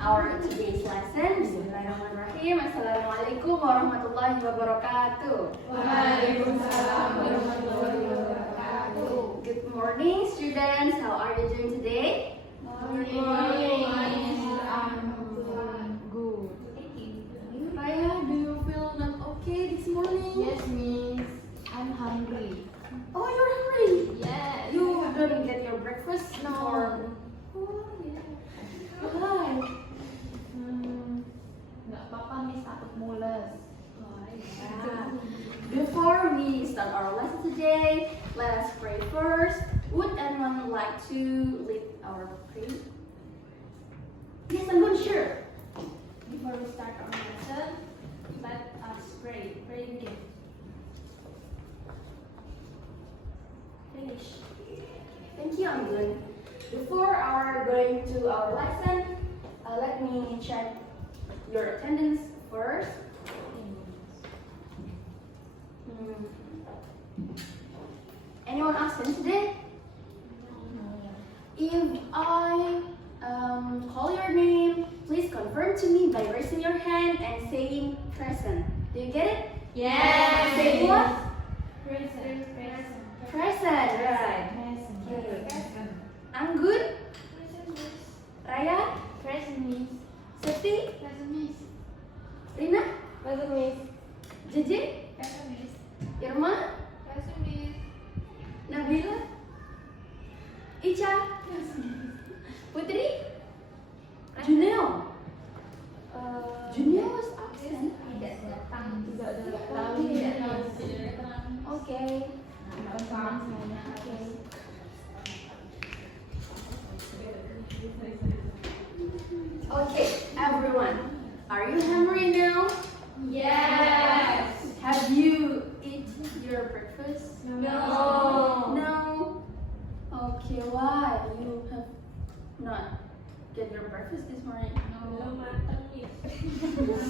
our today's lesson. Bismillahirrahmanirrahim. Assalamualaikum warahmatullahi wabarakatuh. Waalaikumsalam warahmatullahi wabarakatuh. Good morning, students. How are you doing today? Good morning. I'm good. Raya, do you feel not okay this morning? Yes, Miss. I'm hungry. Oh, you're hungry. Yes. You don't get your breakfast? No. Or... Oh, yeah. Why? Nggak apa-apa, Miss. Takut mules. Before we start our lesson today, let us pray first. Would anyone like to lead our prayer? Yes, I'm good, sure. Before we start our lesson, let us pray. Pray with me. Finish. Thank you, I'm good. Before our going to our lesson, let me check your attendance first. Anyone absent today? If I call your name, please confirm to me by raising your hand and saying present. Do you get it? Yes. Say what? Present. Present, right. I'm good. Raya, Present, Miss. Seti, Present, Miss. Rina, Present, Miss. JJ, Present, Miss. Irma, Present, Miss. Nabila, Ica, Putri, Junel. Junel was absent. Tidak datang. Okay. Okay, everyone. Are you hungry now? Yes. Have you eaten your breakfast? No. No. Okay, why you have not get your breakfast this morning?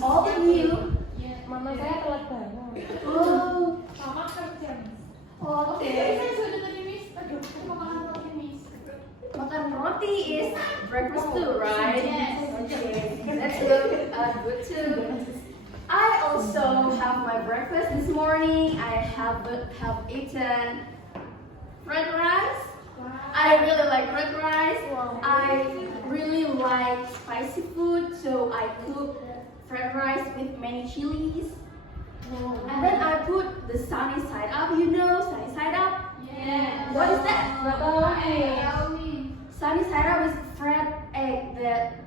All of you. Mama saya telat banget. Oh. Mama kerja, Miss. Okay. Saya sudah tadi, Miss. Aduh, aku makan roti, Miss. Makan roti is breakfast too, right? Yes. Okay, that's good. Good too. I also have my breakfast this morning. I have eaten fried rice. I really like fried rice. I really like spicy food, so I cook fried rice with many chilies. And then I put the sunny side up. You know sunny side up? Yes. What is that? Miss. Sunny side up is fried egg that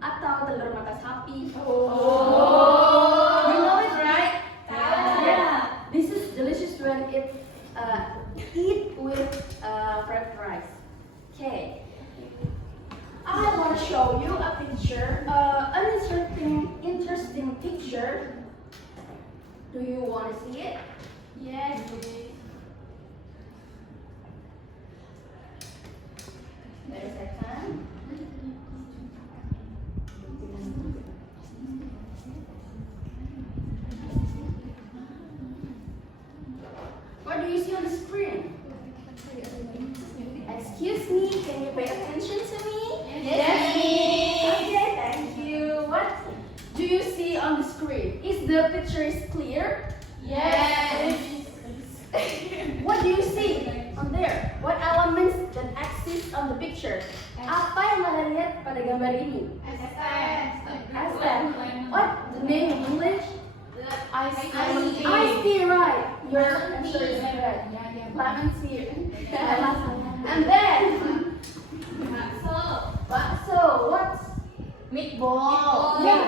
atau telur mata sapi. Oh. You know it, right? Yeah. Yeah. This is delicious when it eat with fried rice. Okay. I want to show you a picture, an interesting picture. Do you want to see it? Yes, Miss. Wait a second. What do you see on the screen? Excuse me, can you pay attention to me? Yes, Miss. Okay, thank you. What do you see on the screen? Is the picture is clear? Yes. What do you see on there? What elements that exist on the picture? Apa yang kalian lihat pada gambar ini? Aspen. What the name in English? Ice Iced tea, right? Your answer is correct. Lemon tea. And then bakso. What's Meatball. Good.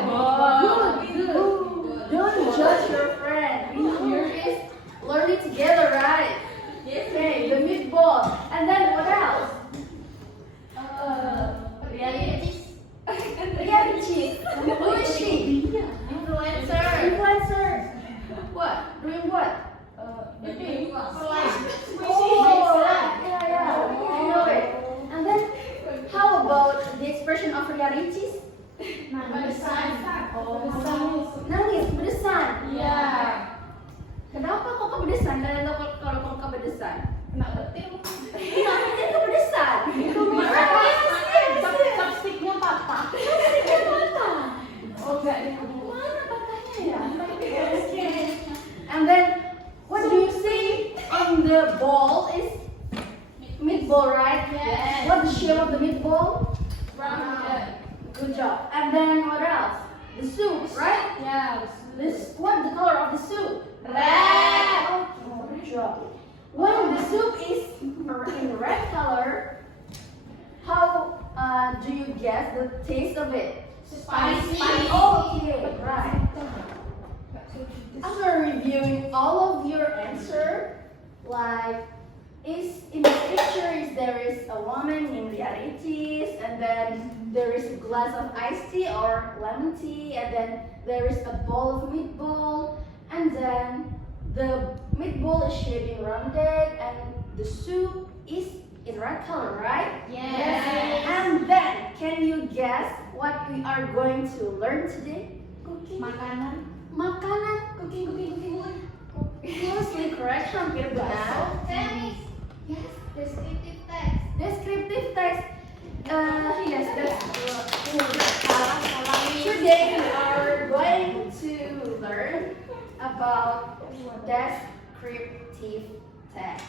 Don't judge your friend. Here is learning together, right? Okay, the meatball. And then what else? Reality cheese. Who is she? Influencer. What? Doing what? Oh, yeah. I know it. And then, how about the expression of realities? Nangis, berdesan. Iya. Kenapa kok kepedesan? Kalian tahu kalau kok kepedesan? Kena petir. Kenapa dia kepedesan? Chopsticknya patah. what? And then what else? The soup, right? Yeah. What the color of the soup? Red. Okay, good job. When the soup is in red color, how do you guess the taste of it? Spicy. Okay, right. After reviewing all of your answer, like in the picture there is a woman in realities, and then there is a glass of iced tea or lemon tea, and then there is a bowl of meatball, and then the meatball is shaped in rounded, and the soup is in red color, right? Yes. And then, can you guess what we are going to learn today? Cooking. Makanan. Makanan. Cooking. Closely correct, hampir benar. Yes. Descriptive text. Descriptive text. Yes, that's today we are going to learn about descriptive text.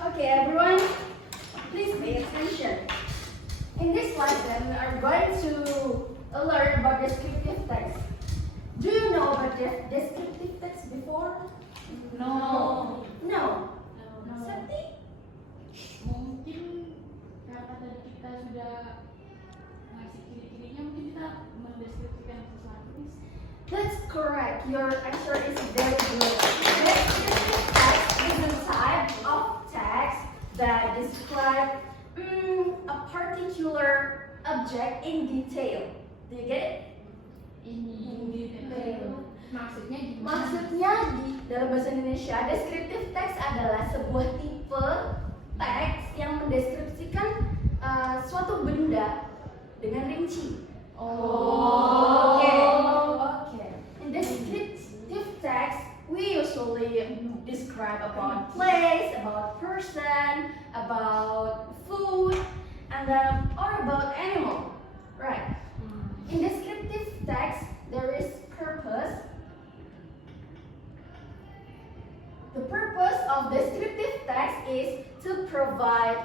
Okay, everyone, please pay attention. In this lesson, we are going to learn about descriptive text. Do you know about descriptive text before? No. No. No. Sakti? Mungkin karena tadi kita sudah ngasih ciri-cirinya, mungkin kita mendeskripsikan sesuatu. That's correct. Your answer is very good. Descriptive text is a type of text that describes a particular object in detail. Do you get it? Maksudnya gimana? Maksudnya dalam bahasa Indonesia, descriptive text adalah sebuah tipe teks yang mendeskripsikan suatu benda dengan rinci. Okay. In descriptive text, we usually describe about place, about person, about food, and or about animal. Right. In descriptive text, there is purpose. The purpose of descriptive text is to provide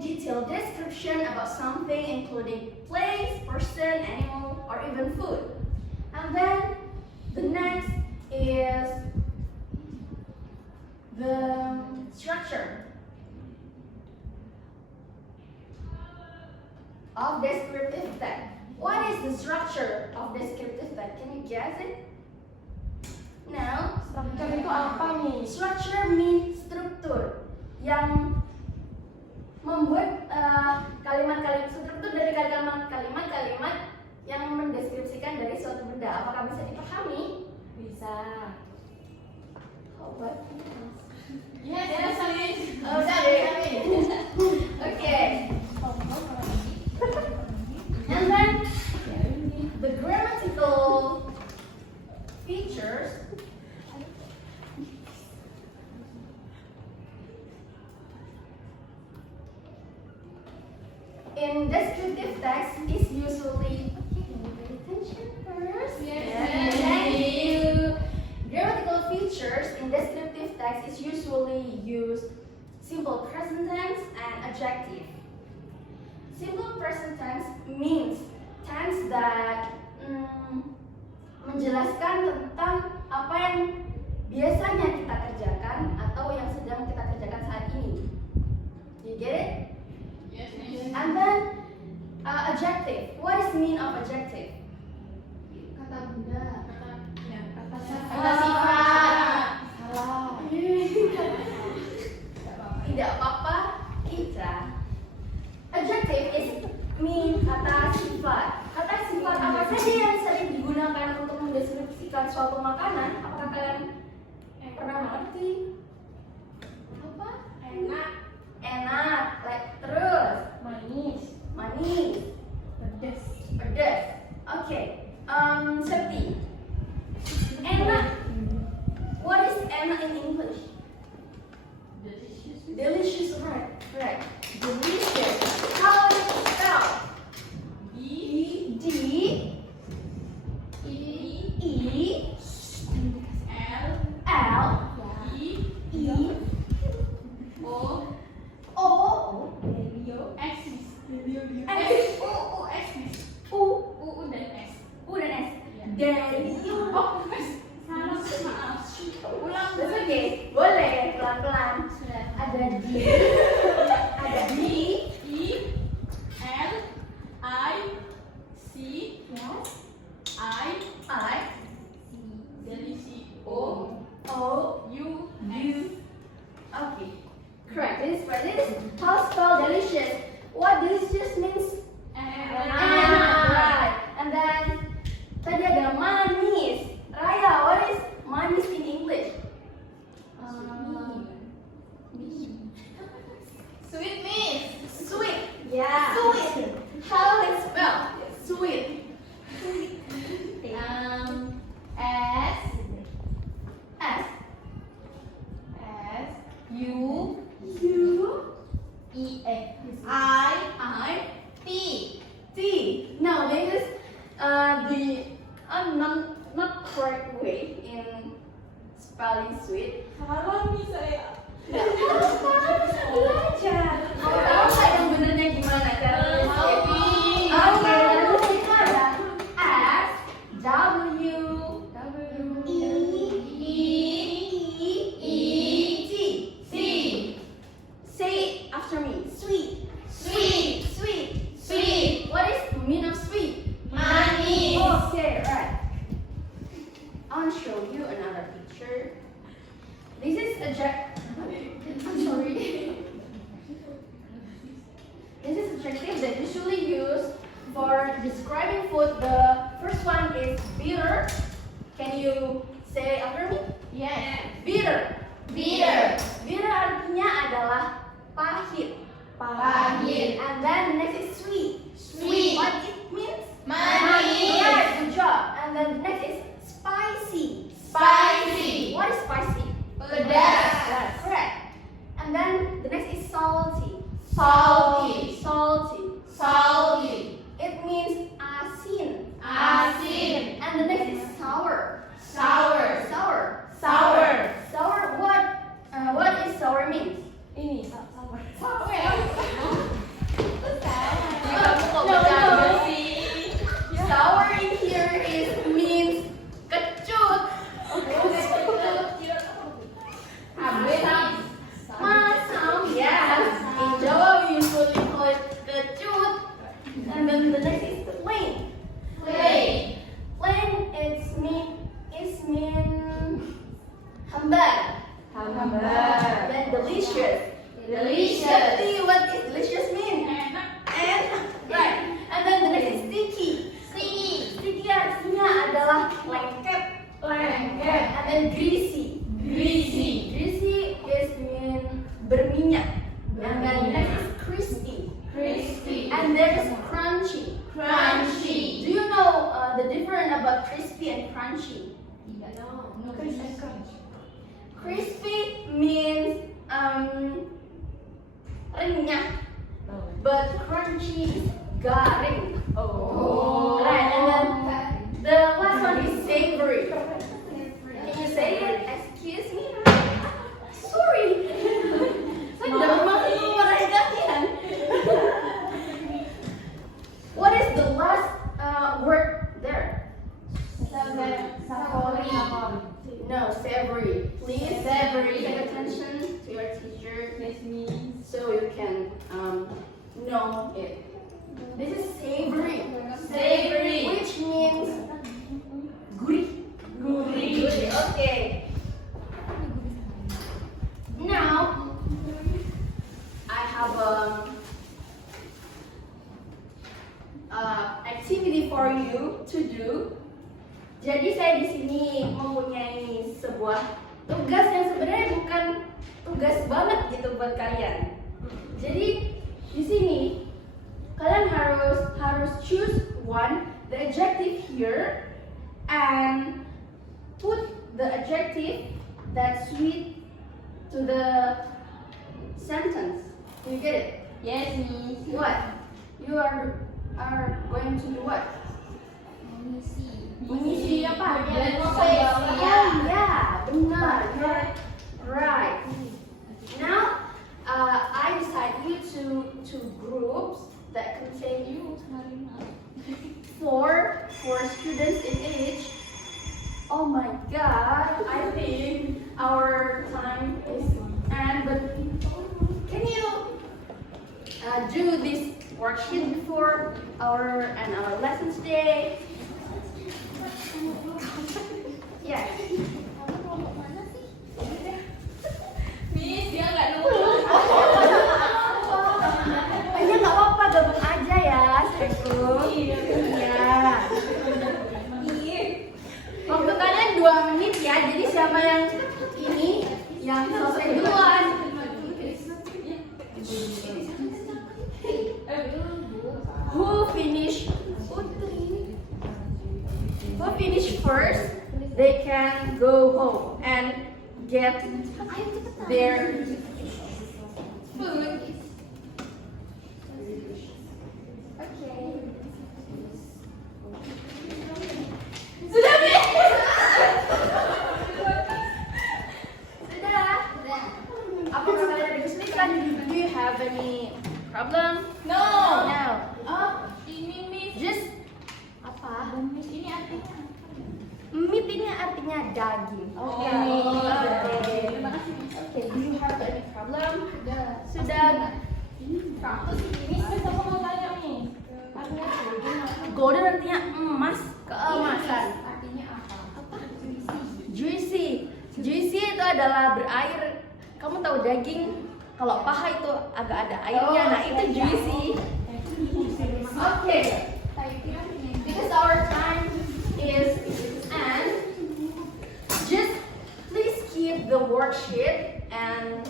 detailed description about something, including place, person, animal, or even food. And then the next is the structure of descriptive text. What is the structure of descriptive text? Can you guess it? No. Structure itu apa nih? Structure means struktur yang membuat kalimat-kalimat struktur dari kalimat-kalimat yang mendeskripsikan dari suatu benda. Apakah bisa dipahami? Bisa. How about Yes. Okay. And then the grammatical features in descriptive text is usually, okay, can you pay attention first? Yes. Thank you. Grammatical features in descriptive text is usually use simple present tense and adjective. Simple present tense means tense that menjelaskan tentang apa yang biasanya kita kerjakan atau yang sedang kita kerjakan saat ini. You get it? Yes. And then adjective. What is mean of adjective? Kata benda. Kata Kata sifat. Salah. Tidak apa-apa, kita. Adjective is mean kata sifat. Kata sifat apa saja yang sering digunakan untuk mendeskripsikan suatu makanan? Apakah kalian pernah mengerti? Apa? Enak. Like terus. Manis. Pedas. Okay. Septi. Enak. What is enak in English? Delicious, right? Delicious. S. U S. U dan S. U dan S. Iya. Deli. Oh, salah, maaf. Ulang. That's okay. Boleh pelan-pelan. Sudah. Ada D, ada D, E L I C yes, I I, dari C O O, U U. Okay, correct. This is for this. How spell delicious? What delicious means? Right. And then tadi ada manis. Raya, what is manis in English? Sweet means. Sweet. Yeah. Sweet. How is it spelled? Sweet. S S, S U U, E A I, T. T. No, this is the not correct way in spelling sweet. Salah nih saya. Harus belajar. Mau tahu nggak yang benernya gimana cara nulis sweet? Oke, terus ada S, W, T. Say after me. Sweet. Sweet. Sweet. Sweet. What is the meaning of sweet? Manis. Okay, right. I'll show you another picture. This is a I'm sorry. This is adjective that usually used for describing food. The first one is bitter. Can you say after me? Yes. Bitter. Bitter. Bitter artinya adalah pahit. Pahit. And then next is sweet. Sweet. What it means? Manis. Yes, good job. And then next is spicy. Spicy. What is spicy? Pedas. That's correct. And then the next is salty. Salty. Salty. Salty. It means asin. Asin. And the next is sour. Sour. Sour. Sour. Sour. What is sour means? Ini sour. Sour. Sour in here is means kecut. Masam, yes. In Jawa we usually call it kecut. And then the next is plain. Plain. Plain mean hambar. Then delicious. Delicious. See what is delicious mean? And right. And then the next is sticky. Sticky. Sticky artinya adalah lengket. Lengket. And then greasy. Greasy. Greasy is mean berminyak. And then next is crispy. Crispy. And there is crunchy. Crunchy. Do you know the difference about crispy and crunchy? No. Crispy means renyah, but crunchy is garing. Oh. Right, and then the last one is savory. Can you say it? Excuse me? Sorry. Saya tidak bermaksud memarahi kalian. What is the last word there? No, savory. Please, Savory. Pay attention to your teacher This means so you can know it. This is savory. Savory. Which means gurih. Gurih. Okay. Now I have activity for you to do. Jadi saya di sini mempunyai sebuah tugas yang sebenarnya bukan tugas banget gitu buat kalian. Jadi di sini kalian harus choose one the adjective here and put the adjective that sweet to the sentence. Do you get it? yes, Miss. What? You are going to do what? Mengisi apa? Berpuisi. Oh ya, benar. You're right. Now, I decide you to groups that contain four students in each. Oh my God! I think our time is end. But can you do this worksheet before our lesson today? Yes. Miss, dia nggak nurut. Ya nggak apa-apa, gabung aja ya, sayangku. Iya. Waktu kalian 2 menit ya, jadi siapa yang ini yang selesai duluan? Who finish first, they can go home and get their food. Okay. Sudah, Miss? Sudah. Apakah kalian ada kesulitan? Do you have any problem? No. No. Oh, ini Miss. Just apa? Miss, ini artinya. Meat ini artinya daging. Oke. Oke. Terima kasih, Miss. Okay, do you have any problem? Sudah. Sudah. Terus ini Miss, aku mau tanya nih. Artinya gimana? Golden artinya emas, keemasan. Artinya apa? Juicy. Juicy itu adalah berair. Kamu tahu daging kalau paha itu agak ada airnya, nah itu juicy. Okay. Because our time is end, just please keep the worksheet and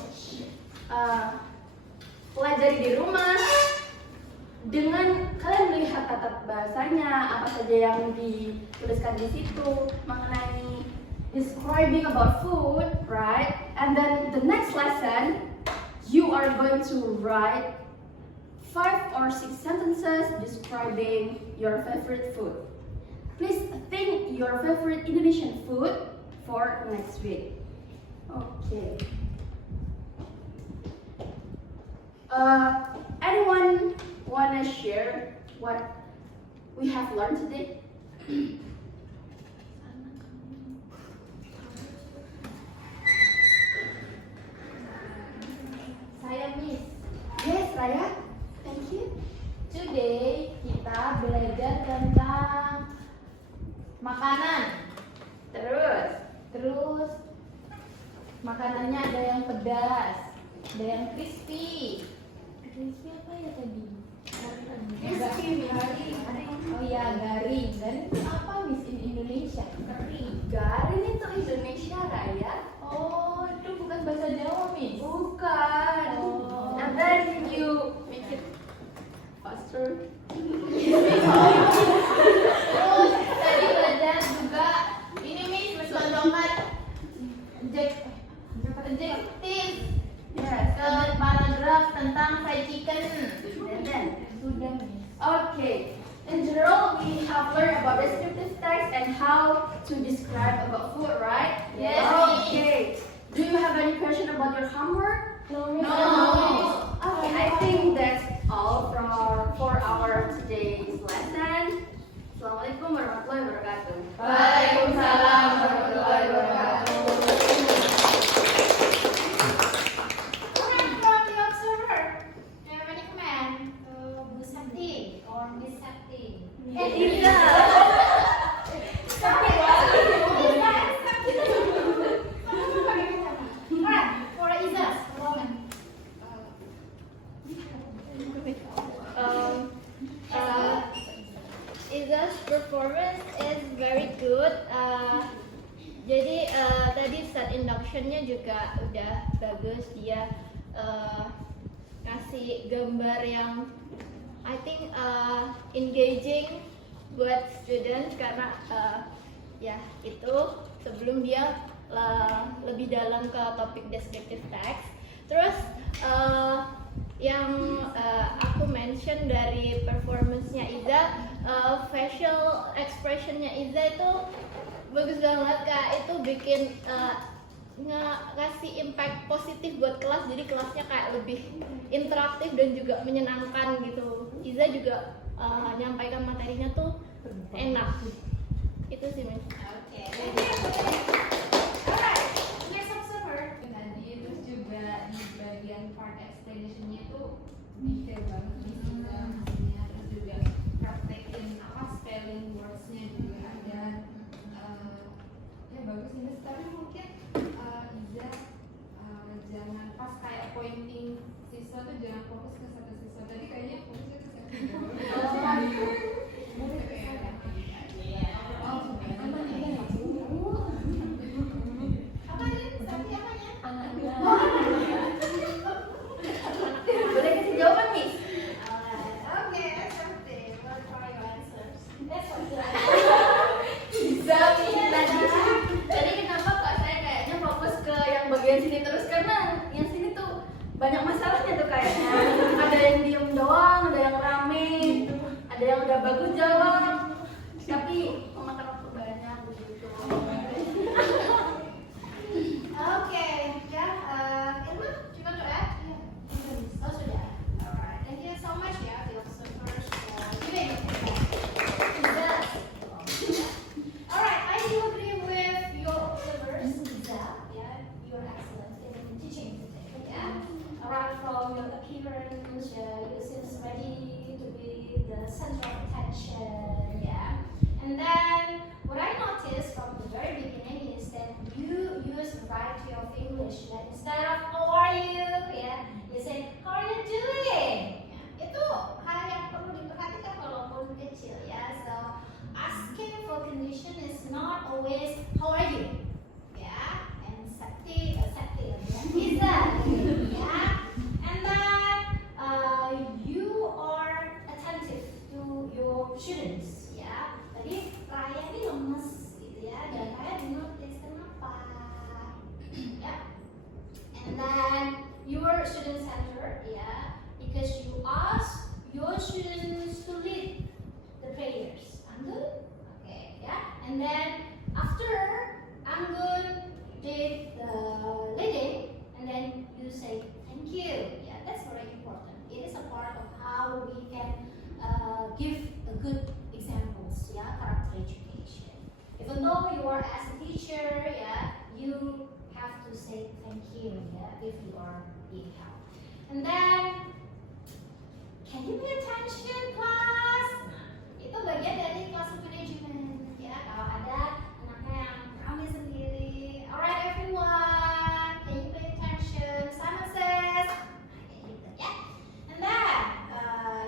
pelajari di rumah dengan kalian melihat tata bahasanya, apa saja yang dituliskan di situ mengenai describing about food, right? And then the next lesson, you are going to write 5 or 6 sentences describing your favorite food. Please think your favorite Indonesian food for next week. Okay. Anyone wanna share what we have learned today? Saya Miss. Yes, Raya. Thank you. Today kita belajar tentang makanan. Terus makanannya ada yang pedas, ada yang crispy. Crispy apa ya tadi? Crispy, garing. Oh iya, garing. Garing itu apa Miss in Indonesia? Garing itu Indonesia, Raya. Oh, itu bukan bahasa Jawa Miss. Bukan. Oh. And then you make it faster. Terus tadi belajar juga ini Miss mencontohkan adjective Yes. ke paragraf tentang fried chicken. And then, Sudah Miss. okay. In general, we have learned about descriptive text and how to describe about food, right? Yes. Okay. Do you have any question about your homework? No. Okay, I think that's all for our today's lesson. Assalamualaikum warahmatullahi wabarakatuh. Waalaikumsalam warahmatullahi wabarakatuh. From the observer, do you have any comment? Bu Sakti or Miss Sakti? Iya. Alright, for Izas, Roman. Iza's performance is very good. Jadi tadi start inductionnya juga udah bagus. Dia ngasih gambar yang I think engaging buat student karena ya itu sebelum dia lebih dalam ke topik descriptive text. Terus yang aku mention dari performance-nya Iza, facial expression-nya Iza itu bagus banget Kak. Itu bikin ngasih impact positif buat kelas, jadi kelasnya kayak lebih interaktif dan juga menyenangkan gitu. Iza juga nyampaikan materinya tuh enak. Itu sih Miss. Okay. Alright, next observer. Tadi terus juga di bagian part explanation-nya tuh detail banget nih hasilnya, terus juga praktekin spelling words-nya juga ada. Ya bagus ini, tapi mungkin Iza jangan pas kayak pointing siswa tuh jangan fokus ke satu siswa, tadi kayaknya fokusnya ke satu. Apa ini? Seperti apanya? Boleh kasih jawaban nih? Alright, okay, that's something. What are your answers? That's what Bisa tadi kenapa kak saya kayaknya fokus ke yang bagian sini terus, karena yang sini tuh banyak masalahnya tuh kayaknya. Ada yang diem doang, ada yang rame, ada yang udah bagus jawab, tapi memakan waktu banyak begitu. Okay, yeah, Irma, do you want to add? Oh, sudah. Alright, thank you so much, yeah, the observers for giving feedback. Alright, I do agree with your observers, Iza. Yeah, you're excellent in teaching today. Yeah, right from your appearance, you seem ready to be the center of attention. Yeah, and then what I noticed from the very beginning is that you use a variety of English. That instead of how are you, yeah, you say how are you doing. Ya, itu hal yang perlu diperhatikan walaupun kecil ya. So asking for condition is not always how are you, yeah, and Sakti is that, yeah, and then you are attentive to your students, ya. Tadi Raya ini lemes gitu ya, dan Raya dinotis kenapa, ya, and then your student center, ya, because you ask your students to lead the prayers. Anggun? Okay, yeah. And then after Anggun did the leading, and then you say thank you. Yeah, that's very important. It is a part of how we can give a good examples, yeah, character education. Even though you are as a teacher, yeah, you have to say thank you, yeah, if you are being helped. And then can you pay attention, class? Itu bagian dari class management, ya. Kalau ada anaknya yang rame sendiri, alright everyone, can you pay attention? Simon says, kayak gitu, ya. And then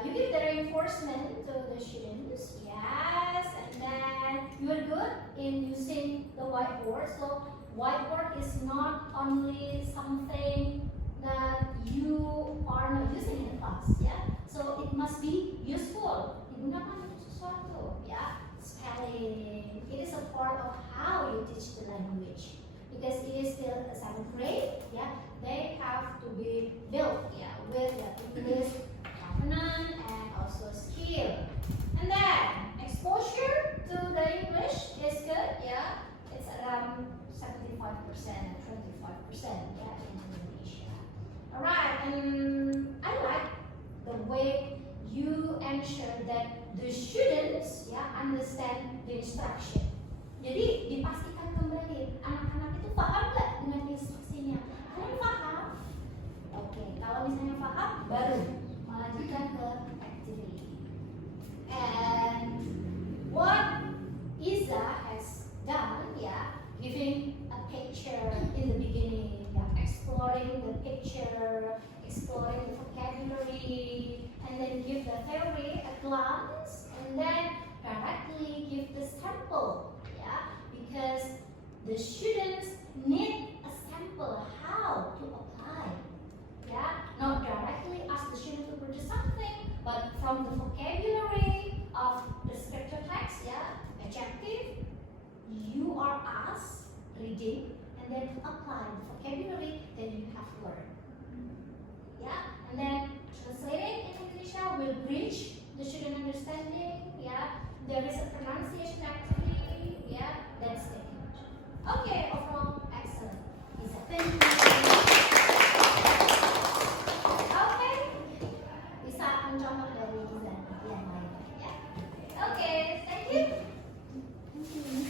you give the reinforcement to the students, yes. And then you are good in using the whiteboard. So whiteboard is not only something that you are not using in class, ya. So it must be useful. Digunakan untuk sesuatu, ya. Spelling. It is a part of how you teach the language because it is still a 7th grade. Yeah, they have to be built, yeah, with the English covenant and also skill. And then exposure to the English is good. Yeah, it's around 75% and 25%. Yeah, in Indonesia. Alright, and I like the way you ensure that the students understand the instruction. Jadi dipastikan kembali anak-anak itu paham nggak dengan instruksinya. Kalian paham? Oke, kalau misalnya paham, baru melanjutkan ke activity. And what Iza has done, giving a picture in the beginning, exploring the picture, exploring the vocabulary, and then give the theory a glance, and then directly give the sample, because the students need a sample how to apply, not directly ask the student to produce something, but from the vocabulary of the scripture text, adjective, you are asked reading, and then to apply the vocabulary that you have learned. And then translating in Indonesia will bridge the student understanding. There is a pronunciation activity. That's it. Okay, overall excellent. sama dari Izan yang lain ya. Oke, thank you.